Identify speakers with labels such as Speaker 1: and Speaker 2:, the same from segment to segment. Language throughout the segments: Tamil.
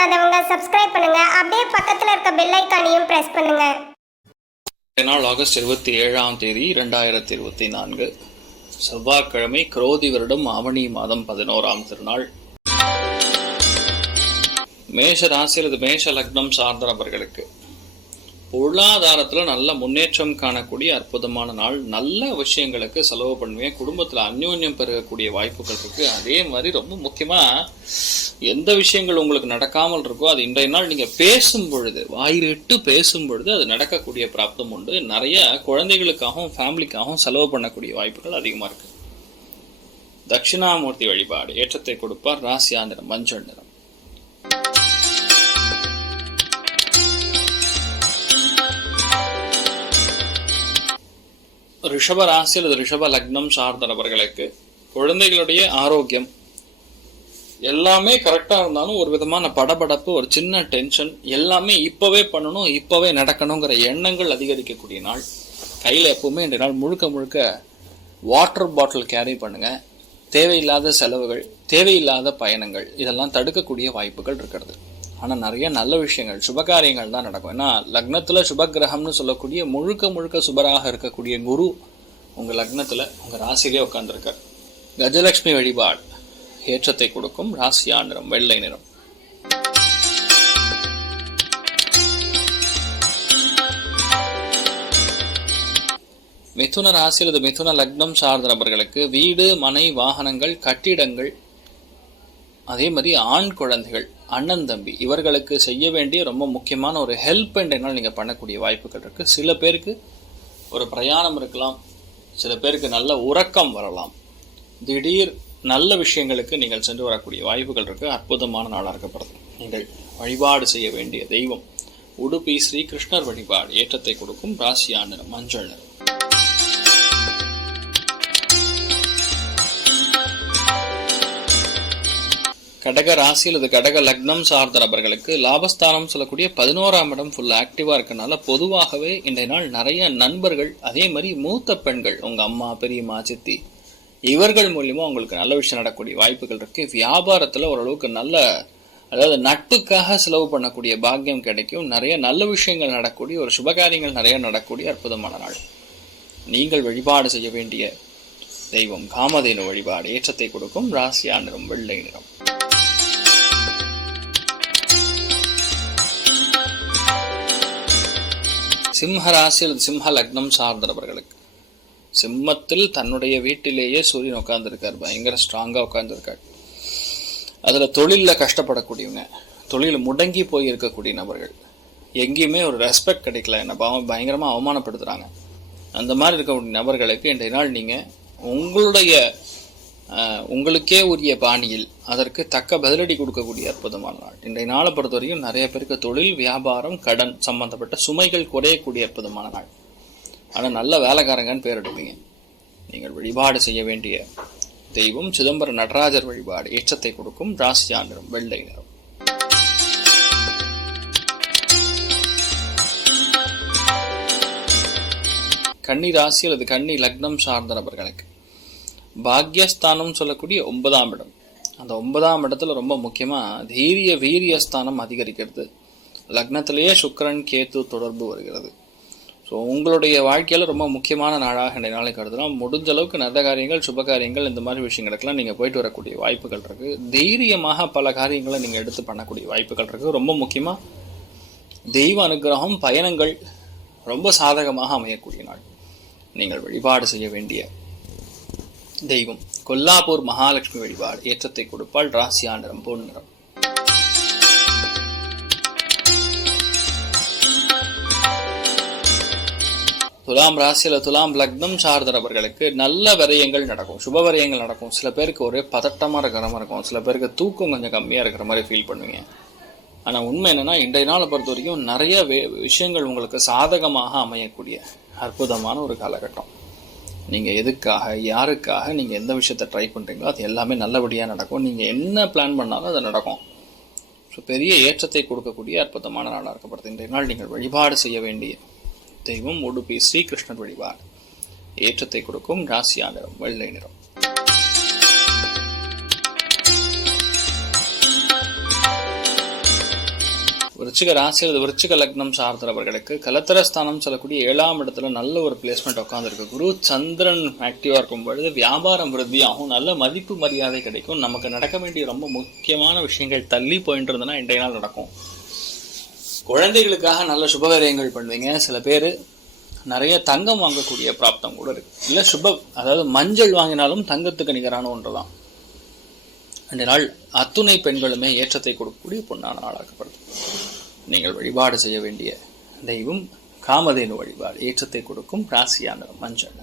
Speaker 1: பண்ணாதவங்க சப்ஸ்கிரைப் பண்ணுங்க. அப்படியே பக்கத்துல இருக்க பெல் ஐக்கானையும் பிரஸ் பண்ணுங்க.
Speaker 2: நாள் ஆகஸ்ட் இருபத்தி ஏழாம் தேதி இரண்டாயிரத்தி இருபத்தி நான்கு. செவ்வாய்க்கிழமை குரோதி வருடம் ஆவணி மாதம் பதினோராம் திருநாள். மேஷ ராசி அல்லது மேஷ லக்னம் சார்ந்த நபர்களுக்கு பொருளாதாரத்தில் நல்ல முன்னேற்றம் காணக்கூடிய அற்புதமான நாள். நல்ல விஷயங்களுக்கு செலவு பண்ணுவேன் குடும்பத்தில் அந்யோன்யம் பெருகக்கூடிய வாய்ப்புகள் இருக்கு. அதே மாதிரி ரொம்ப முக்கியமாக எந்த விஷயங்கள் உங்களுக்கு நடக்காமல் இருக்கோ அது இன்றைய நாள் நீங்கள் பேசும் பொழுது வாயிலிட்டு பேசும் பொழுது அது நடக்கக்கூடிய பிராப்தம் உண்டு. நிறைய குழந்தைகளுக்காகவும் ஃபேமிலிக்காகவும் செலவு பண்ணக்கூடிய வாய்ப்புகள் அதிகமாக இருக்கு. தட்சிணாமூர்த்தி வழிபாடு ஏற்றத்தை கொடுப்பார் ராசியா நிறம் மஞ்சள் நிறம். ரிஷப ராசி அல்லது ரிஷப லக்னம் சார்ந்த நபர்களுக்கு குழந்தைகளுடைய ஆரோக்கியம் எல்லாமே கரெக்டாக இருந்தாலும் ஒரு விதமான படபடப்பு ஒரு சின்ன டென்ஷன் எல்லாமே இப்போவே பண்ணணும் இப்போவே நடக்கணுங்கிற எண்ணங்கள் அதிகரிக்கக்கூடிய நாள். கையில் எப்பவுமே இந்த நாள் முழுக்க முழுக்க வாட்டர் பாட்டில் கேரி பண்ணுங்கள் தேவையில்லாத செலவுகள் தேவையில்லாத பயணங்கள் இதெல்லாம் தடுக்கக்கூடிய வாய்ப்புகள் இருக்கிறது. ஆனால் நிறைய நல்ல விஷயங்கள் சுபகாரியங்கள் தான் நடக்கும். ஏன்னா லக்னத்தில் சுபகிரகம்னு சொல்லக்கூடிய முழுக்க முழுக்க சுபராக இருக்கக்கூடிய குரு உங்கள் லக்னத்தில் உங்கள் ராசியிலே உட்காந்துருக்கார் கஜலக்ஷ்மி வழிபாடு. ஏற்றத்தை கொடுக்கும் ராசியா நிறம் வெள்ளை நிறம். மிதுன ராசி அல்லது மிதுன லக்னம் சார்ந்த நபர்களுக்கு வீடு மனை வாகனங்கள் கட்டிடங்கள் அதே மாதிரி ஆண் குழந்தைகள் அண்ணன் தம்பி இவர்களுக்கு செய்ய வேண்டிய ரொம்ப முக்கியமான ஒரு ஹெல்ப் என்னால் நீங்கள் பண்ணக்கூடிய வாய்ப்புகள் இருக்கு. சில பேருக்கு ஒரு பிரயாணம் இருக்கலாம் சில பேருக்கு நல்ல உறக்கம் வரலாம். திடீர் நல்ல விஷயங்களுக்கு நீங்கள் சென்று வரக்கூடிய வாய்ப்புகள் இருக்கு. அற்புதமான நாளாக இருக்கப்படுது. நீங்கள் வழிபாடு செய்ய வேண்டிய தெய்வம். உடுப்பி ஸ்ரீ கிருஷ்ணர் வழிபாடு ஏற்றத்தை கொடுக்கும் ராசியா நிறம் மஞ்சள் நிறம் கடக ராசி அல்லது கடக லக்னம் சார்ந்த நபர்களுக்கு லாபஸ்தானம் சொல்லக்கூடிய பதினோராம் இடம் ஃபுல் ஆக்டிவா இருக்கனால பொதுவாகவே இன்றைய நாள் நிறைய நண்பர்கள் அதே மாதிரி மூத்த பெண்கள் உங்க அம்மா பெரியம்மா சித்தி இவர்கள் மூலியமாக உங்களுக்கு நல்ல விஷயம் நடக்கக்கூடிய வாய்ப்புகள் இருக்குது வியாபாரத்தில் ஓரளவுக்கு நல்ல அதாவது நட்புக்காக செலவு பண்ணக்கூடிய பாக்கியம் கிடைக்கும். நிறைய நல்ல விஷயங்கள் நடக்கக்கூடிய ஒரு சுபகாரியங்கள் நிறைய நடக்கக்கூடிய அற்புதமான நாள். நீங்கள் வழிபாடு செய்ய வேண்டிய தெய்வம் காமதேனு வழிபாடு ஏற்றத்தை கொடுக்கும் ராசியா நிறம் வெள்ளை நிறம். சிம்ம ராசி அல்லது சிம்ம லக்னம் சார்ந்த நபர்களுக்கு சிம்மத்தில் தன்னுடைய வீட்டிலேயே சூரியன் உட்கார்ந்துருக்கார். பயங்கர ஸ்ட்ராங்காக உட்கார்ந்துருக்கார். அதில் தொழிலில் கஷ்டப்படக்கூடியவங்க தொழில் முடங்கி போய் இருக்கக்கூடிய நபர்கள் எங்கேயுமே ஒரு ரெஸ்பெக்ட் கிடைக்கல. என்ன பாவம் அவமானப்படுத்துகிறாங்க அந்த மாதிரி இருக்கக்கூடிய நபர்களுக்கு இன்றைய நாள் நீங்கள் உங்களுடைய உங்களுக்கே உரிய பாணியில் அதற்கு தக்க பதிலடி கொடுக்கக்கூடிய அற்புதமான நாள். இன்றைய நாளை பொறுத்தவரைக்கும் நிறைய பேருக்கு தொழில் வியாபாரம் கடன் சம்பந்தப்பட்ட சுமைகள் குறையக்கூடிய அற்புதமான நாள். ஆனால் நல்ல வேலைக்காரங்கன்னு பேர் எடுப்பீங்க. நீங்கள் வழிபாடு செய்ய வேண்டிய தெய்வம் சிதம்பர நடராஜர் வழிபாடு ஏற்றத்தை கொடுக்கும் ராசியா நிறம் வெள்ளை நிறம் கன்னி ராசி அல்லது கன்னி லக்னம் சார்ந்த நபர்களுக்கு பாக்யஸ்தானம் சொல்லக்கூடிய ஒன்பதாம் இடம். அந்த ஒன்பதாம் இடத்துல ரொம்ப முக்கியமாக தீரிய வீரியஸ்தானம் அதிகரிக்கிறது. லக்னத்திலேயே சுக்கிரன் கேத்து தொடர்பு வருகிறது. ஸோ உங்களுடைய வாழ்க்கையில் ரொம்ப முக்கியமான நாளாக இந்த நாளை கருதுகிறோம் முடிஞ்ச அளவுக்கு நல்ல காரியங்கள் சுப காரியங்கள் இந்த மாதிரி விஷயங்களுக்கெல்லாம் நீங்கள் போயிட்டு வரக்கூடிய வாய்ப்புகள் இருக்குது தைரியமாக பல காரியங்களை நீங்கள் எடுத்து பண்ணக்கூடிய வாய்ப்புகள் இருக்குது ரொம்ப முக்கியமாக தெய்வ அனுகிரகம் பயணங்கள் ரொம்ப சாதகமாக அமையக்கூடிய நாள். நீங்கள் வழிபாடு செய்ய வேண்டிய தெய்வம். கொல்லாப்பூர் மகாலட்சுமி வழிபாடு ஏற்றத்தை கொடுப்பால் ராசியா நிறம் பொன் நிறம். துலாம் ராசியில துலாம் லக்னம் சார்ந்தவர்களுக்கு நல்ல விரயங்கள் நடக்கும். சுப விரயங்கள் நடக்கும். சில பேருக்கு ஒரே பதட்டமா இருக்கிற மாதிரி இருக்கும். சில பேருக்கு தூக்கம் கொஞ்சம் கம்மியா இருக்கிற மாதிரி ஃபீல் பண்ணுவீங்க. ஆனா உண்மை என்னன்னா இன்றைய நாளை பொறுத்த வரைக்கும் நிறைய வே- விஷயங்கள் உங்களுக்கு சாதகமாக அமையக்கூடிய அற்புதமான ஒரு காலகட்டம். நீங்கள் எதுக்காக யாருக்காக நீங்கள் எந்த விஷயத்த ட்ரை பண்ணுறீங்களோ அது எல்லாமே நல்லபடியாக நடக்கும். நீங்கள் என்ன பிளான் பண்ணாலும் அது நடக்கும். ஸோ பெரிய ஏற்றத்தை கொடுக்கக்கூடிய அற்புதமான நாளாக இருக்கப்படுது இன்றைய நாள் நீங்கள் வழிபாடு செய்ய வேண்டிய தெய்வம் உடுப்பி ஸ்ரீகிருஷ்ணர் வழிபாடு ஏற்றத்தை கொடுக்கும் ராசியா நிறம் வெள்ளை நிறம். விருச்சிக ராசி அல்லது விருச்சிக லக்னம் சார்ந்தவர்களுக்கு கலத்தரஸ்தானம் சொல்லக்கூடிய ஏழாம் இடத்துல நல்ல ஒரு பிளேஸ்மெண்ட் உட்காந்துருக்கு குரு சந்திரன் ஆக்டிவா இருக்கும் பொழுது வியாபாரம் விருத்தியாகும் நல்ல மதிப்பு மரியாதை கிடைக்கும். நமக்கு நடக்க வேண்டிய ரொம்ப முக்கியமான விஷயங்கள் தள்ளி போயிட்டு இருந்ததுன்னா இன்றைய நாள் நடக்கும். குழந்தைகளுக்காக நல்ல சுபகாரியங்கள் பண்ணுவீங்க சில பேர் நிறைய தங்கம் வாங்கக்கூடிய பிராப்தம் கூட இருக்கு. இல்லை சுப அதாவது மஞ்சள் வாங்கினாலும் தங்கத்துக்கு நிகரான ஒன்று தான் அன்றைய நாள் அத்துணை பெண்களுமே ஏற்றத்தை கொடுக்கக்கூடிய பொன்னான நாளாக்கப்படுது நீங்கள் வழிபாடு செய்ய வேண்டிய தெய்வம் காமதேனு வழிபாடு ஏற்றத்தை கொடுக்கும் ராசியா மஞ்சள்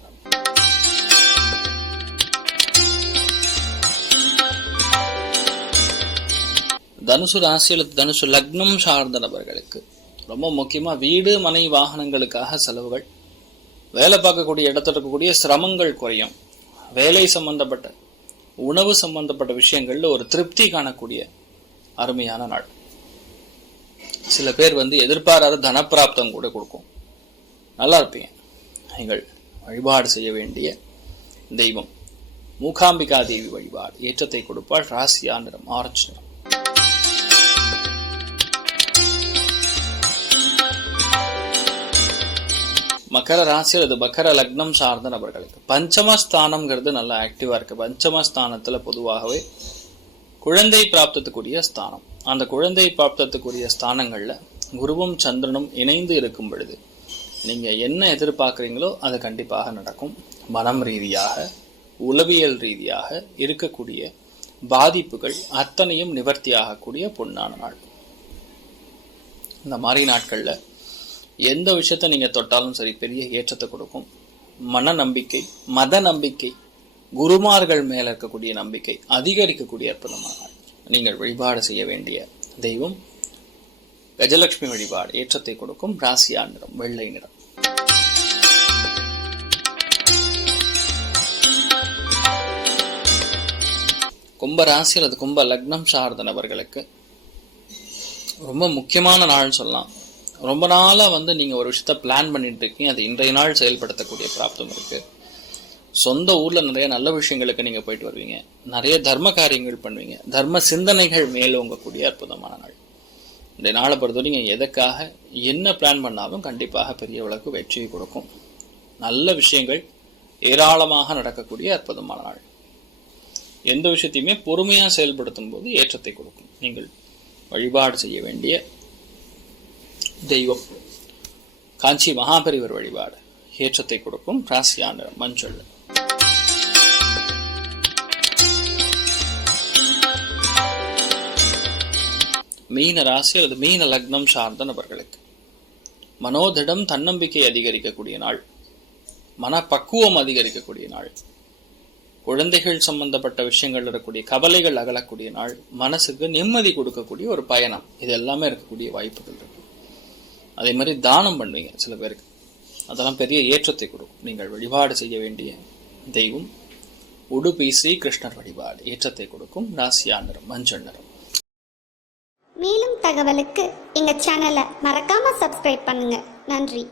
Speaker 2: தனுசு ராசியில் தனுசு லக்னம் சார்ந்த நபர்களுக்கு ரொம்ப முக்கியமாக வீடு மனை வாகனங்களுக்காக செலவுகள். வேலை பார்க்கக்கூடிய இடத்துல இருக்கக்கூடிய சிரமங்கள் குறையும். வேலை சம்பந்தப்பட்ட உணவு சம்பந்தப்பட்ட விஷயங்களில் ஒரு திருப்தி காணக்கூடிய அருமையான நாள். சில பேர் வந்து எதிர்பாராத தனப்பிராப்தம் கூட கொடுக்கும். நல்லா இருப்பீங்க. நீங்கள் வழிபாடு செய்ய வேண்டிய தெய்வம். மூகாம்பிகா தேவி வழிபாடு. ஏற்றத்தை கொடுப்பாள். ராசியா நிறம் ஆரஞ்சு நிறம். மகர ராசி அல்லது மகர லக்னம் சார்ந்த நபர்களுக்கு பஞ்சமஸ்தானம்ங்கிறது நல்லா ஆக்டிவாக இருக்குது பஞ்சமஸ்தானத்தில் பொதுவாகவே குழந்தை பிராப்தத்துக்குரிய ஸ்தானம். அந்த குழந்தை பிராப்தத்துக்குரிய ஸ்தானங்களில் குருவும் சந்திரனும் இணைந்து இருக்கும் பொழுது நீங்கள் என்ன எதிர்பார்க்குறீங்களோ அது கண்டிப்பாக நடக்கும். மனம் ரீதியாக உளவியல் ரீதியாக இருக்கக்கூடிய பாதிப்புகள் அத்தனையும் நிவர்த்தியாகக்கூடிய பொன்னான நாள். இந்த மாதிரி நாட்களில் எந்த விஷயத்த நீங்கள் தொட்டாலும் சரி பெரிய ஏற்றத்தை கொடுக்கும். மன நம்பிக்கை மத நம்பிக்கை குருமார்கள் மேலே இருக்கக்கூடிய நம்பிக்கை அதிகரிக்கக்கூடிய அற்புதமாக நீங்கள் வழிபாடு செய்ய வேண்டிய தெய்வம். கஜலட்சுமி வழிபாடு ஏற்றத்தை கொடுக்கும். ராசியா நிறம் வெள்ளை நிறம். கும்ப ராசி அல்லது கும்ப லக்னம் சார்ந்த நபர்களுக்கு ரொம்ப முக்கியமான நாள்னு சொல்லலாம். ரொம்ப நாளாக வந்து நீங்கள் ஒரு விஷயத்த பிளான் பண்ணிட்டு இருக்கீங்க. அது இன்றைய நாள் செயல்படுத்தக்கூடிய பிராப்தம் இருக்குது சொந்த ஊரில் நிறைய நல்ல விஷயங்களுக்கு நீங்கள் போயிட்டு வருவீங்க. நிறைய தர்ம காரியங்கள் பண்ணுவீங்க. தர்ம சிந்தனைகள் மேலோங்கக்கூடிய அற்புதமான நாள். இந்த நாளை பொறுத்தவரைக்கும் எதுக்காக என்ன பிளான் பண்ணாலும் கண்டிப்பாக பெரிய அளவுக்கு வெற்றியை கொடுக்கும். நல்ல விஷயங்கள் ஏராளமாக நடக்கக்கூடிய அற்புதமான நாள். எந்த விஷயத்தையுமே பொறுமையாக செயல்படுத்தும் போது ஏற்றத்தை கொடுக்கும். நீங்கள் வழிபாடு செய்ய வேண்டிய தெய்வம். காஞ்சி மகாபரிவர் வழிபாடு. ஏற்றத்தை கொடுக்கும் ராசியான மஞ்சள். மீன ராசி அல்லது மீன லக்னம் சார்ந்த நபர்களுக்கு. மனோதிடம் தன்னம்பிக்கை அதிகரிக்கக்கூடிய நாள். மனப்பக்குவம் அதிகரிக்கக்கூடிய நாள். குழந்தைகள் சம்பந்தப்பட்ட விஷயங்கள் இருக்கக்கூடிய கவலைகள் அகலக்கூடிய நாள். மனசுக்கு நிம்மதி கொடுக்கக்கூடிய ஒரு பயணம். இது எல்லாமே இருக்கக்கூடிய வாய்ப்புகள் இருக்கு. அதே மாதிரி தானம் பண்ணுவீங்க சில பேருக்கு. அதெல்லாம் பெரிய ஏற்றத்தை கொடுக்கும். நீங்கள் வழிபாடு செய்ய வேண்டிய தெய்வம். உடுப்பி ஸ்ரீ கிருஷ்ணர் வழிபாடு. ஏற்றத்தை கொடுக்கும். ராசியா நிறம் மஞ்சள் நிறம்.
Speaker 1: மேலும் தகவலுக்கு எங்கள் சேனலை மறக்காமல் சப்ஸ்கிரைப் பண்ணுங்கள் நன்றி.